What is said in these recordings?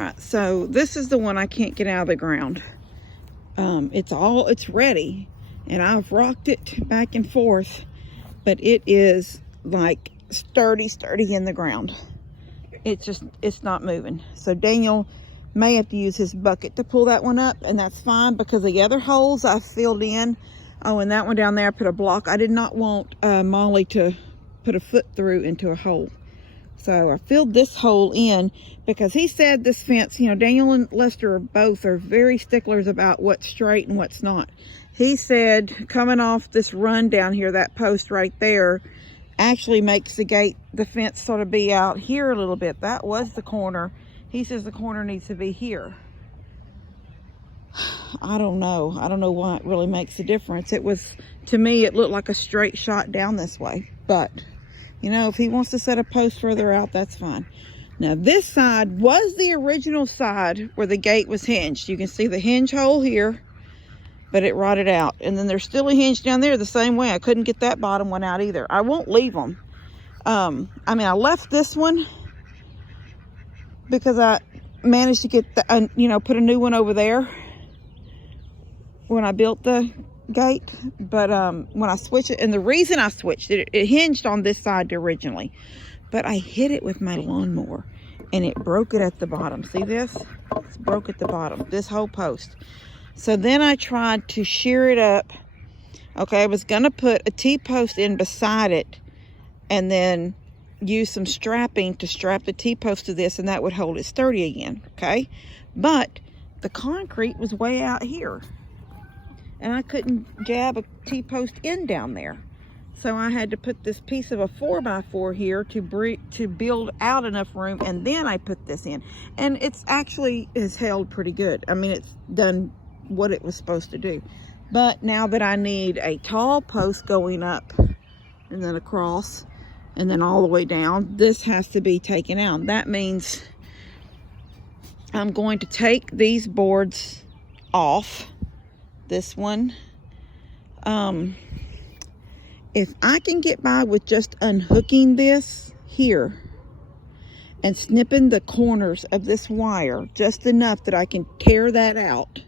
right, so this is the one I can't get out of the ground. It's ready, and I've rocked it back and forth, but it is like sturdy in the ground. It's not moving. So Daniel may have to use his bucket to pull that one up, and that's fine because the other holes I filled in. Oh, and that one down there I put a block. I did not want Molly to put a foot through into a hole. So I filled this hole in because he said this fence, you know, Daniel and Lester both are very sticklers about what's straight and what's not. He said coming off this run down here, that post right there actually makes the fence sort of be out here a little bit. That was the corner. He says the corner needs to be here. I don't know why it really makes a difference. To me, it looked like a straight shot down this way, but you know, if he wants to set a post further out, that's fine. Now, this side was the original side where the gate was hinged. You can see the hinge hole here, but it rotted out. And then there's still a hinge down there the same way. I couldn't get that bottom one out either. I won't leave them. I mean, I left this one because I managed to get, put a new one over there when I built the gate. But when I switched it, and the reason I switched it, it hinged on this side originally, but I hit it with my lawnmower and it broke it at the bottom. See this? It's broke at the bottom, this whole post. So then I tried to shear it up. Okay, I was gonna put a T-post in beside it and then use some strapping to strap the T-post to this, and that would hold it sturdy again. Okay, but the concrete was way out here and I couldn't jab a T-post in down there. So I had to put this piece of a 4x4 here to build out enough room, and then I put this in. And it's actually has held pretty good. I mean, it's done what it was supposed to do. But now that I need a tall post going up and then across and then all the way down, this has to be taken out. That means I'm going to take these boards off. This one, if I can get by with just unhooking this here and snipping the corners of this wire just enough that I can tear that out,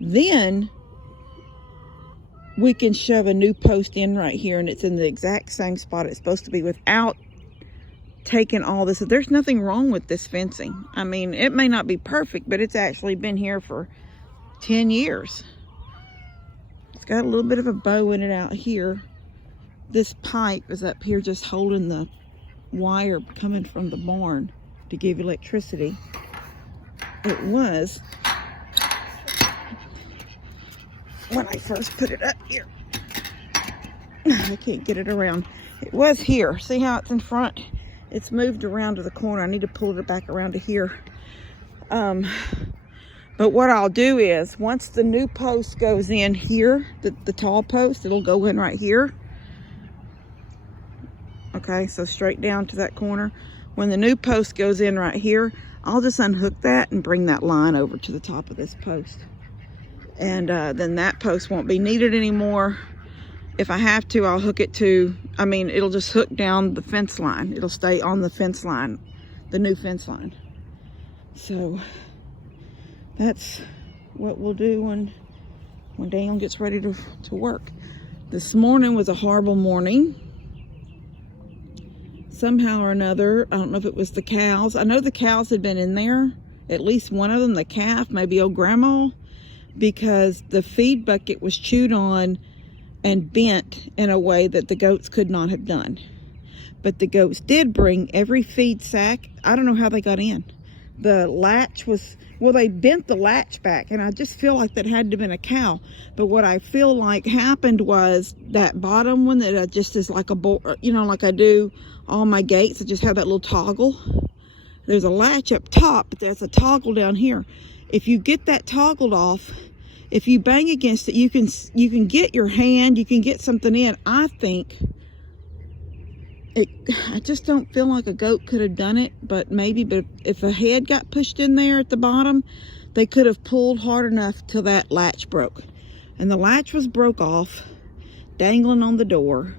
then we can shove a new post in right here, and it's in the exact same spot it's supposed to be without taking all this. There's nothing wrong with this fencing. I mean, it may not be perfect, but it's actually been here for 10 years. It's got a little bit of a bow in it out here. This pipe is up here just holding the wire coming from the barn to give electricity. It was when I first put it up here. I can't get it around. It was here. See how it's in front? It's moved around to the corner. I need to pull it back around to here. But what I'll do is, once the new post goes in here, the tall post, it'll go in right here. Okay, so straight down to that corner. When the new post goes in right here, I'll just unhook that and bring that line over to the top of this post. And then that post won't be needed anymore. If I have to, I'll hook it to, it'll just hook down the fence line. It'll stay on the fence line, the new fence line. So that's what we'll do when Daniel gets ready to work. This morning was a horrible morning. Somehow or another, I don't know if it was the cows. I know the cows had been in there, at least one of them, the calf, maybe old grandma, because the feed bucket was chewed on and bent in a way that the goats could not have done. But the goats did bring every feed sack. I don't know how they got in. The latch was, well, they bent the latch back, and I just feel like that had to have been a cow. But what I feel like happened was that bottom one that just is like a bolt, like I do all my gates. I just have that little toggle. There's a latch up top, but there's a toggle down here. If you get that toggled off, if you bang against it, you can get your hand, you can get something in. I think I just don't feel like a goat could have done it, but if a head got pushed in there at the bottom, they could have pulled hard enough till that latch broke. And the latch was broke off, dangling on the door,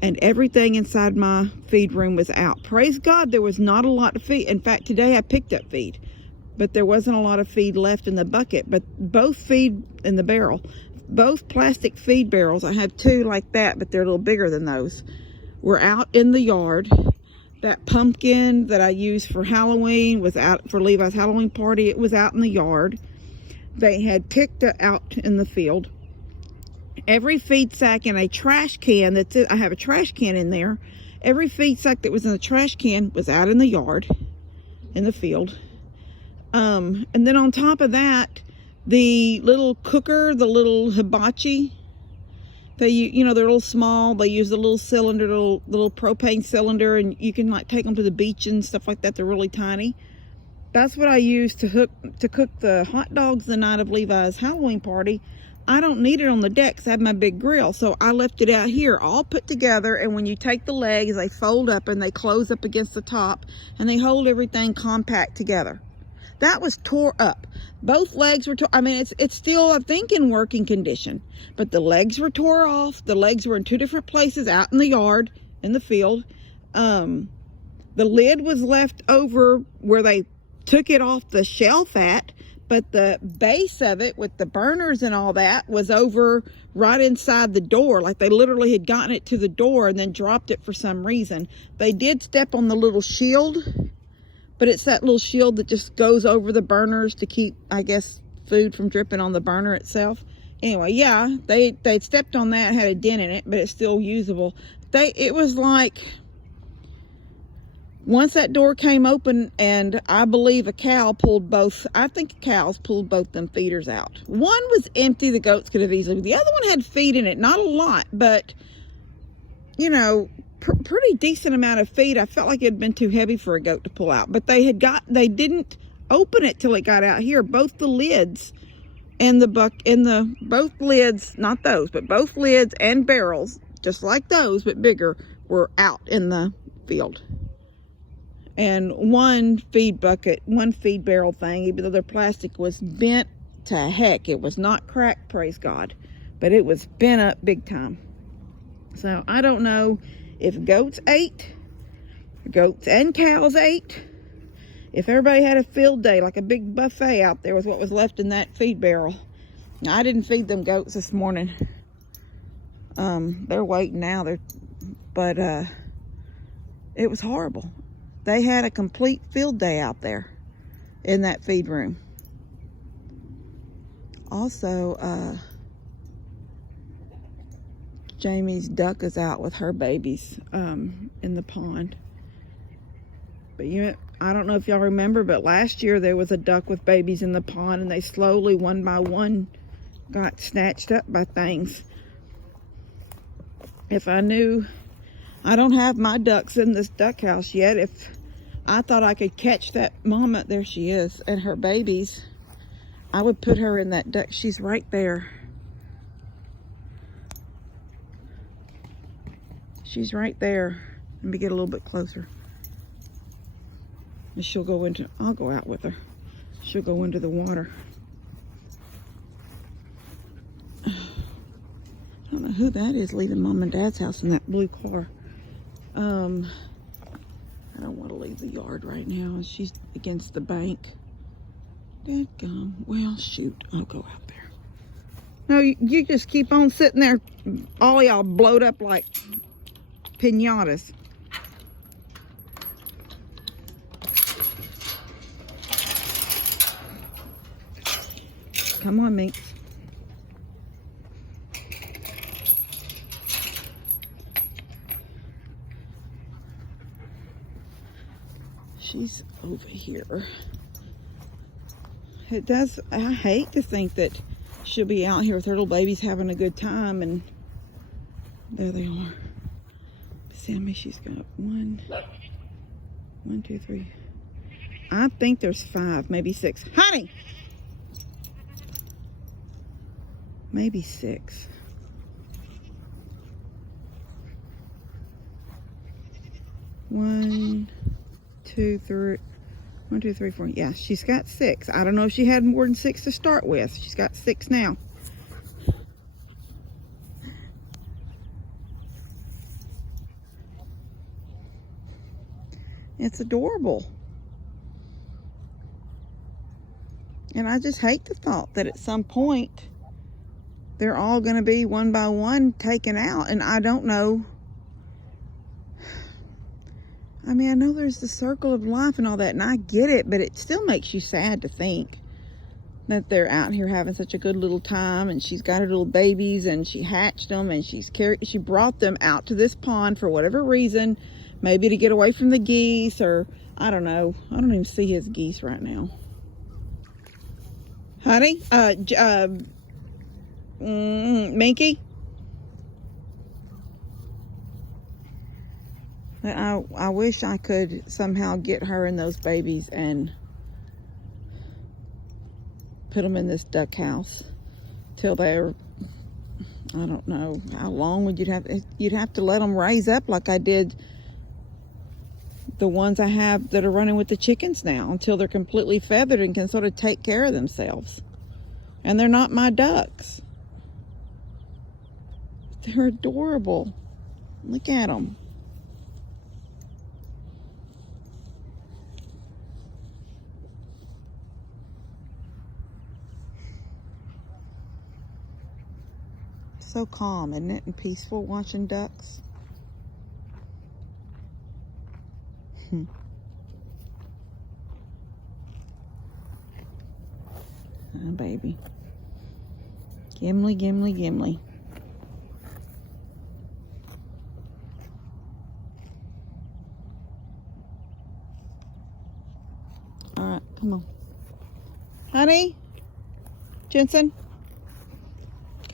and everything inside my feed room was out. Praise God, there was not a lot to feed. In fact, today I picked up feed. but there wasn't a lot of feed left in the bucket. But both feed in the barrel, both plastic feed barrels, I have two like that, but they're a little bigger than those, were out in the yard. That pumpkin that I used for Halloween was out for Levi's Halloween party. It was out in the yard. They had picked it out in the field. Every feed sack in a trash can, that's it. I have a trash can in there. Every feed sack that was in the trash can was out in the yard, in the field. And then on top of that, the little cooker, the little hibachi, they, you know, they're a little small. They use the little cylinder, little propane cylinder, and you can like take them to the beach and stuff like that. They're really tiny. That's what I used to cook the hot dogs the night of Levi's Halloween party. I don't need it on the deck because I have my big grill, so I left it out here all put together. And when you take the legs, they fold up and they close up against the top, and they hold everything compact together. That was tore up. Both legs were I mean, it's still, I think, in working condition, but the legs were tore off. The legs were in two different places out in the yard, in the field. The lid was left over where they took it off the shelf at, but the base of it with the burners and all that was over right inside the door. Like they literally had gotten it to the door and then dropped it for some reason. They did step on the little shield, but it's that little shield that just goes over the burners to keep, I guess, food from dripping on the burner itself. Anyway, yeah, they stepped on that, had a dent in it, but it's still usable. It was like, once that door came open, and I believe a cow pulled both, I think cows pulled both them feeders out. One was empty, the goats could have easily, the other one had feed in it, not a lot, but, you know, pretty decent amount of feed. I felt like it had been too heavy for a goat to pull out, but they didn't open it till it got out here. Both the lids and both lids, not those, but both lids and barrels, just like those, but bigger, were out in the field. And one feed barrel thing, even though they're plastic, was bent to heck. It was not cracked, praise God, but it was bent up big time. So I don't know if goats and cows ate, if everybody had a field day, like a big buffet out there with what was left in that feed barrel. Now, I didn't feed them goats this morning. They're waiting now. But it was horrible. They had a complete field day out there in that feed room. Also, Jamie's duck is out with her babies in the pond. But I don't know if y'all remember, but last year there was a duck with babies in the pond, and they slowly, one by one, got snatched up by things. If I knew, I don't have my ducks in this duck house yet. If I thought I could catch that mama, there she is, and her babies, I would put her in that duck. She's right there. She's right there. Let me get a little bit closer. And she'll go into, I'll go out with her. She'll go into the water. I don't know who that is leaving Mom and Dad's house in that blue car. I don't want to leave the yard right now. She's against the bank. Dadgum. Well, shoot. I'll go out there. No, you just keep on sitting there. All y'all blowed up like piñatas. Come on, Minx. She's over here. It does, I hate to think that she'll be out here with her little babies having a good time, and there they are. Sammy, she's got one, two, three. I think there's 5, maybe 6. Honey! Maybe 6. One, two, three. 1, 2, 3, 4. Yeah, she's got 6. I don't know if she had more than 6 to start with. She's got 6 now. It's adorable. And I just hate the thought that at some point they're all going to be one by one taken out. And I don't know. I mean, I know there's the circle of life and all that, and I get it, but it still makes you sad to think that they're out here having such a good little time, and she's got her little babies, and she hatched them, and she brought them out to this pond for whatever reason, maybe to get away from the geese, or I don't know. I don't even see his geese right now. Honey, Minky. I wish I could somehow get her and those babies and put them in this duck house till they're, I don't know how long would you'd have to let them raise up like I did the ones I have that are running with the chickens now, until they're completely feathered and can sort of take care of themselves. And they're not my ducks. They're adorable. Look at them. So calm, isn't it? And peaceful watching ducks. Oh, baby. Gimli, Gimli, Gimli. All right, come on. Honey? Jensen?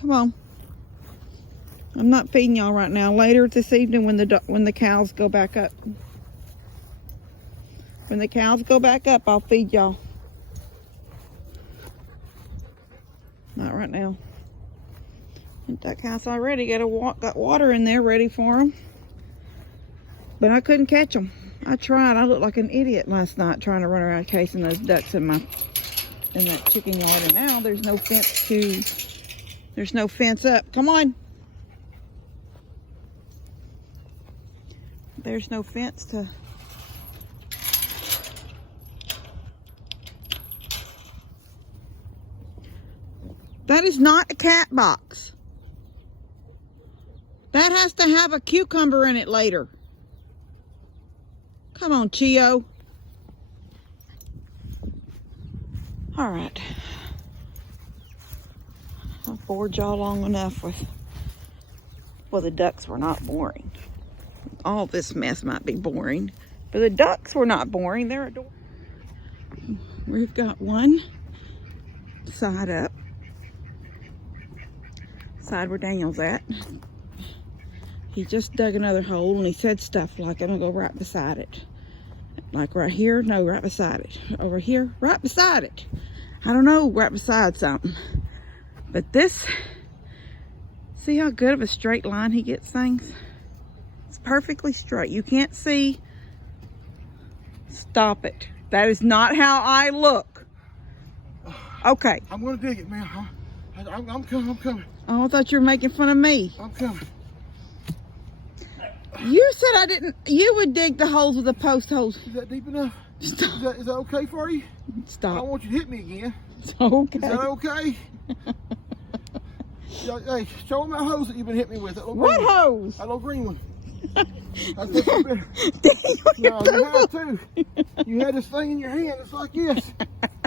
Come on. I'm not feeding y'all right now. Later this evening when the cows go back up. When the cows go back up, I'll feed y'all. Not right now. The duck house already got water in there ready for them. But I couldn't catch them. I tried. I looked like an idiot last night trying to run around chasing those ducks in that chicken yard. And now there's no fence up. Come on. There's no fence to... That is not a cat box. That has to have a cucumber in it later. Come on, Chio. All right. I've bored y'all long enough with... Well, the ducks were not boring. All this mess might be boring, but the ducks were not boring. They're adorable. We've got one side up. Side where Daniel's at. He just dug another hole and he said stuff like, I'm gonna go right beside it. Like right here, no, right beside it. Over here, right beside it. I don't know, right beside something. But this, see how good of a straight line he gets things? It's perfectly straight. You can't see. Stop it. That is not how I look. Okay. I'm gonna dig it, man. Huh? I'm coming. Oh, I thought you were making fun of me. I'm coming. You said I didn't. You would dig the holes with the post holes. Is that deep enough? Stop. Is that okay for you? Stop. I don't want you to hit me again. It's okay. Is that okay? Hey, show them that hose that you've been hitting me with. What hose? That little green one. Dang, No, you had to. You had this thing in your hand. It's like this.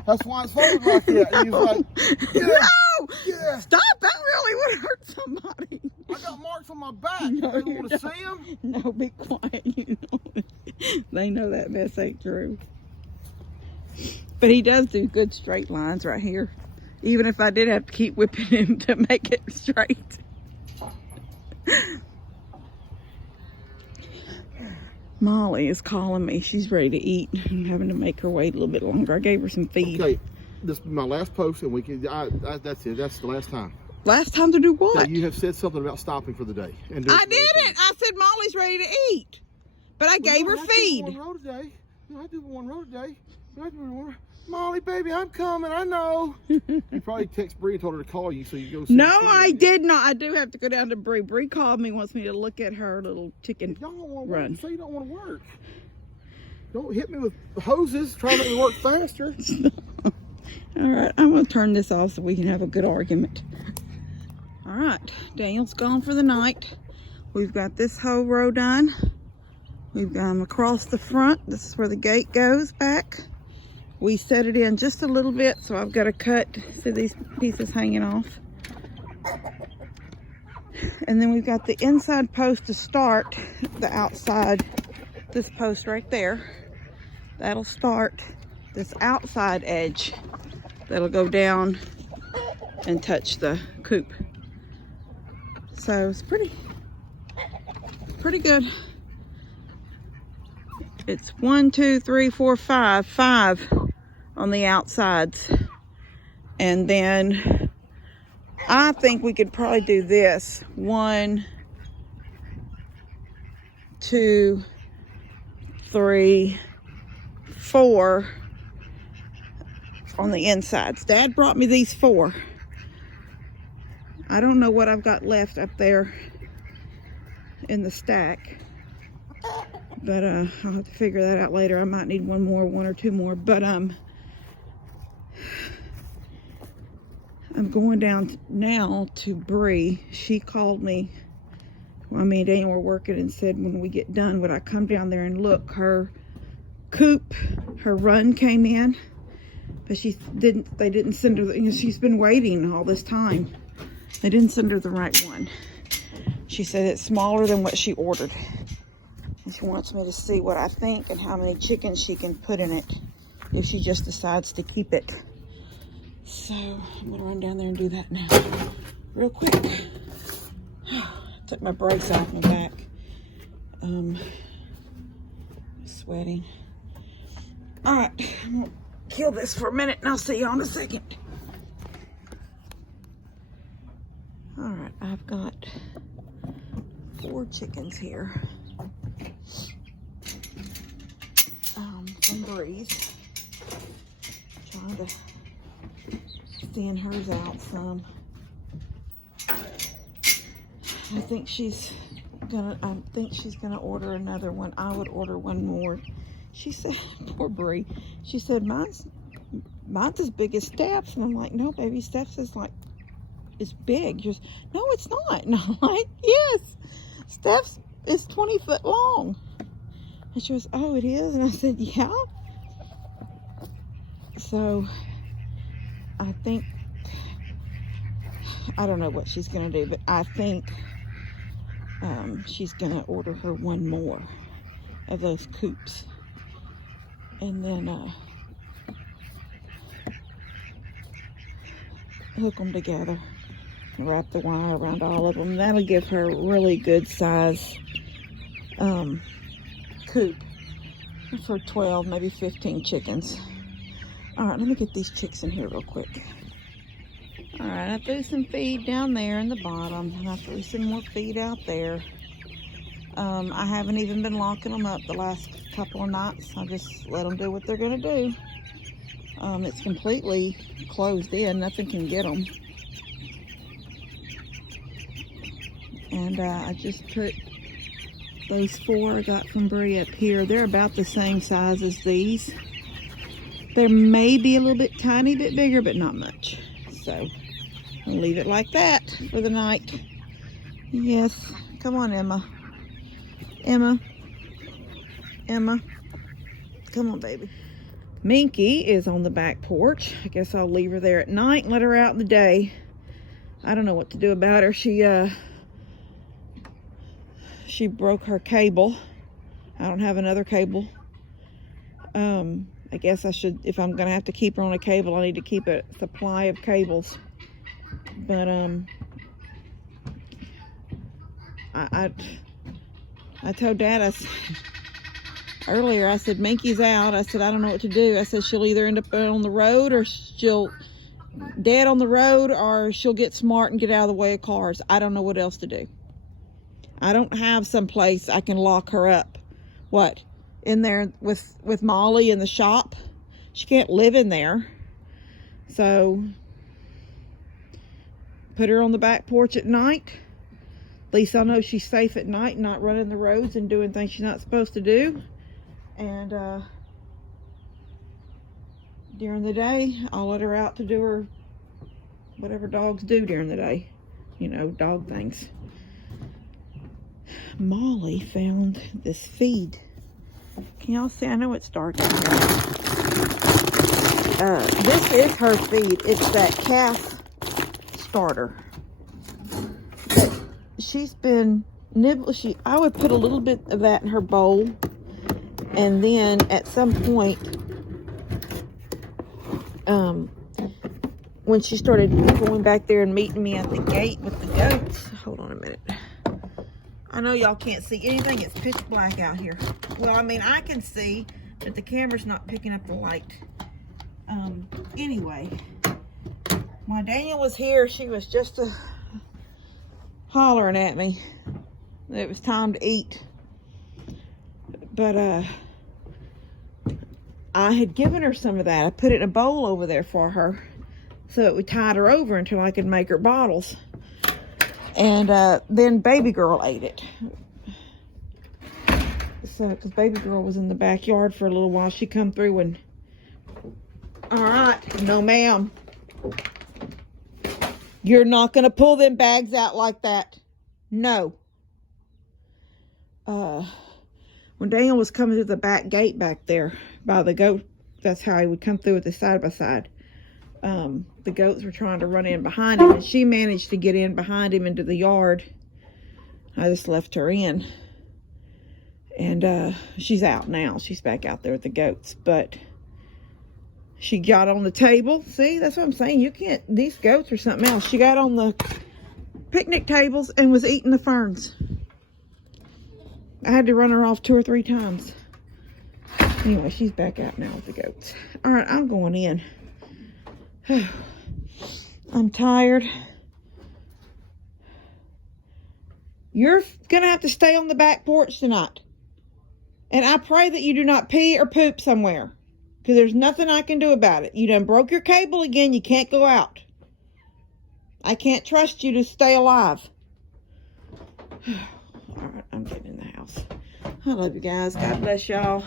That's why it's folded like that. And you're like, yeah, no! yeah. Stop! That really would hurt somebody. I got marks on my back. No, You want to see them? No, be quiet. You know, they know that mess ain't true. But he does do good straight lines right here. Even if I did have to keep whipping him to make it straight. Molly is calling me. She's ready to eat. I'm having to make her wait a little bit longer. I gave her some feed. Okay, this is my last post, and we can. That's it. That's the last time. Last time to do what? Now, you have said something about stopping for the day. And I didn't. I said Molly's ready to eat, but I gave her feed. One row today. I do one row today. Molly, baby, I'm coming. I know. You probably text Bree and told her to call you so you go. See No, I did not. I do have to go down to Bree. Bree called me, wants me to look at her little chicken Y'all don't want to run. work. Say you don't want to work. Don't hit me with hoses. Try to make me work faster. All right, I'm gonna turn this off so we can have a good argument. All right, Daniel's gone for the night. We've got this whole row done. We've got them across the front. This is where the gate goes back. We set it in just a little bit, so I've got to cut. See these pieces hanging off? And then we've got the inside post to start, the outside, this post right there. That'll start this outside edge. That'll go down and touch the coop. So it's pretty good. It's 1, 2, 3, 4, 5 on the outsides. And then I think we could probably do this. 1, 2, 3, 4 on the insides. Dad brought me these 4. I don't know what I've got left up there in the stack, but I'll have to figure that out later. I might need one or two more, but I'm going down now to Bree. She called me while me and Daniel were working and said when we get done, would I come down there and look? Her coop, her run came in, but they didn't send her, she's been waiting all this time. They didn't send her the right one. She said it's smaller than what she ordered. And she wants me to see what I think and how many chickens she can put in it if she just decides to keep it. So I'm gonna run down there and do that now, real quick. Took my brace off my back. Sweating. All right, I'm gonna kill this for a minute and I'll see you in a second. All right, I've got 4 chickens here. From Bree's. Trying to thin hers out some. I think she's gonna order another one. I would order one more. She said, poor Bree. She said, mine's as big as Steph's. And I'm like, no, baby, Steph's is like, it's big. She goes, no, it's not. And I'm like, yes, Steph's is 20 foot long. And she goes, oh, it is? And I said, yeah. So I think, I don't know what she's gonna do, but I think she's gonna order her one more of those coops. And then hook them together and wrap the wire around all of them. That'll give her a really good size coop for 12, maybe 15 chickens. All right, let me get these chicks in here real quick. All right, I threw some feed down there in the bottom, and I threw some more feed out there. I haven't even been locking them up the last couple of nights. I just let them do what they're gonna do. It's completely closed in, nothing can get them. And I just put those 4 I got from Bree up here. They're about the same size as these. They may be a little bit tiny bit bigger, but not much. So I'll leave it like that for the night. Yes, come on, Emma. Emma. Come on, baby. Minky is on the back porch. I guess I'll leave her there at night and let her out in the day. I don't know what to do about her. She broke her cable. I don't have another cable. I guess I should, if I'm gonna have to keep her on a cable, I need to keep a supply of cables. But I told Dad, earlier, I said, Minky's out. I said, I don't know what to do. I said, she'll either end up on the road or she'll dead on the road, or she'll get smart and get out of the way of cars. I don't know what else to do. I don't have some place I can lock her up. What? In there with Molly in the shop? She can't live in there. So put her on the back porch at night. At least I know she's safe at night and not running the roads and doing things she's not supposed to do. And during the day, I'll let her out to do her whatever dogs do during the day. You know, dog things. Molly found this feed. Can y'all see? I know it's dark out here. This is her feed. It's that calf starter. She's been nibbling. I would put a little bit of that in her bowl, and then at some point, when she started going back there and meeting me at the gate with the goats. Hold on a minute. I know y'all can't see anything. It's pitch black out here. Well, I mean, I can see, but the camera's not picking up the light. Anyway, while Daniel was here, she was just hollering at me that it was time to eat. But I had given her some of that. I put it in a bowl over there for her so it would tide her over until I could make her bottles. And then baby girl ate it. So, because baby girl was in the backyard for a little while, she come through and, all right, no ma'am. You're not going to pull them bags out like that. No. When Daniel was coming through the back gate back there by the goat, that's how he would come through with the side by side. The goats were trying to run in behind him, and she managed to get in behind him into the yard. I just left her in. And she's out now. She's back out there with the goats. But she got on the table. See, that's what I'm saying. You can't, these goats are something else. She got on the picnic tables and was eating the ferns. I had to run her off 2 or 3 times. Anyway, she's back out now with the goats. All right, I'm going in. I'm tired. You're going to have to stay on the back porch tonight. And I pray that you do not pee or poop somewhere. Because there's nothing I can do about it. You done broke your cable again. You can't go out. I can't trust you to stay alive. All right, I'm getting in the house. I love you guys. God bless y'all.